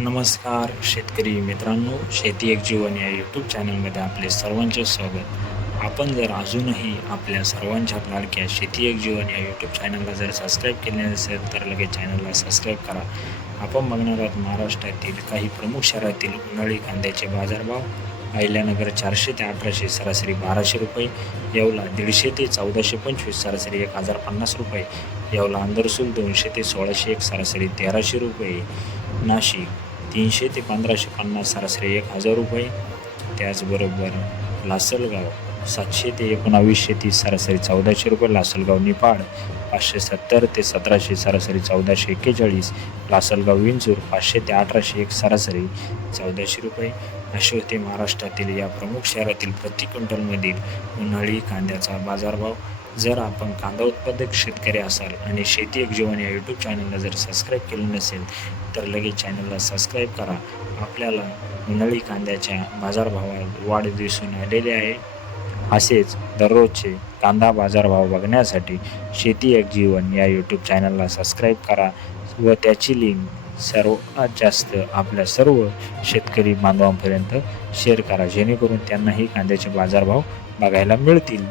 नमस्कार शेतकरी मित्रांनो, शेती एक जीवन या यूट्यूब चॅनलमध्ये आपले सर्वांचे स्वागत. आपण जर अजूनही आपल्या सर्वांच्या लाडक्या शेती एक जीवन या यूट्यूब चॅनलला जर सबस्क्राईब केले नसेल तर लगेच चॅनलला सबस्क्राईब करा. आपण बघणार आहोत महाराष्ट्रातील काही प्रमुख शहरातील उन्हाळी कांद्याचे बाजारभाव. अहिल्यानगर 400 ते 1800 सरासरी 1200 रुपये, येवला 150 ते 1425 सरासरी 1050 रुपये, येवला अंदरसूल 200 ते 1601 सरासरी 1300 रुपये, नाशिक 300 ते 1550 सरासरी 1000 रुपये. त्याचबरोबर लासलगाव 700 ते 1930 सरासरी 1400 रुपये, लासलगाव निफाड 570 ते 1700 सरासरी 1441, लासलगाव विंचूर 500 ते 1801 सरासरी 1400 रुपये. असे होते महाराष्ट्रातील या प्रमुख शहरातील प्रति क्विंटलमधील उन्हाळी कांद्याचा बाजारभाव. जर आपण कांदा उत्पादक शेतकरी असाल आणि शेती एक जीवन या यूट्यूब चॅनलला जर सबस्क्राईब केलं नसेल तर लगेच चॅनलला सबस्क्राईब करा. आपल्याला उन्हाळी कांद्याच्या बाजारभावात वाढ दिसून आलेली आहे. असेच दररोजचे कांदा बाजारभाव बघण्यासाठी शेती एक जीवन या यूट्यूब चॅनलला सबस्क्राईब करा व त्याची लिंक सर्वात जास्त आपल्या सर्व शेतकरी बांधवांपर्यंत शेअर करा, जेणेकरून त्यांनाही कांद्याचे बाजारभाव बघायला मिळतील.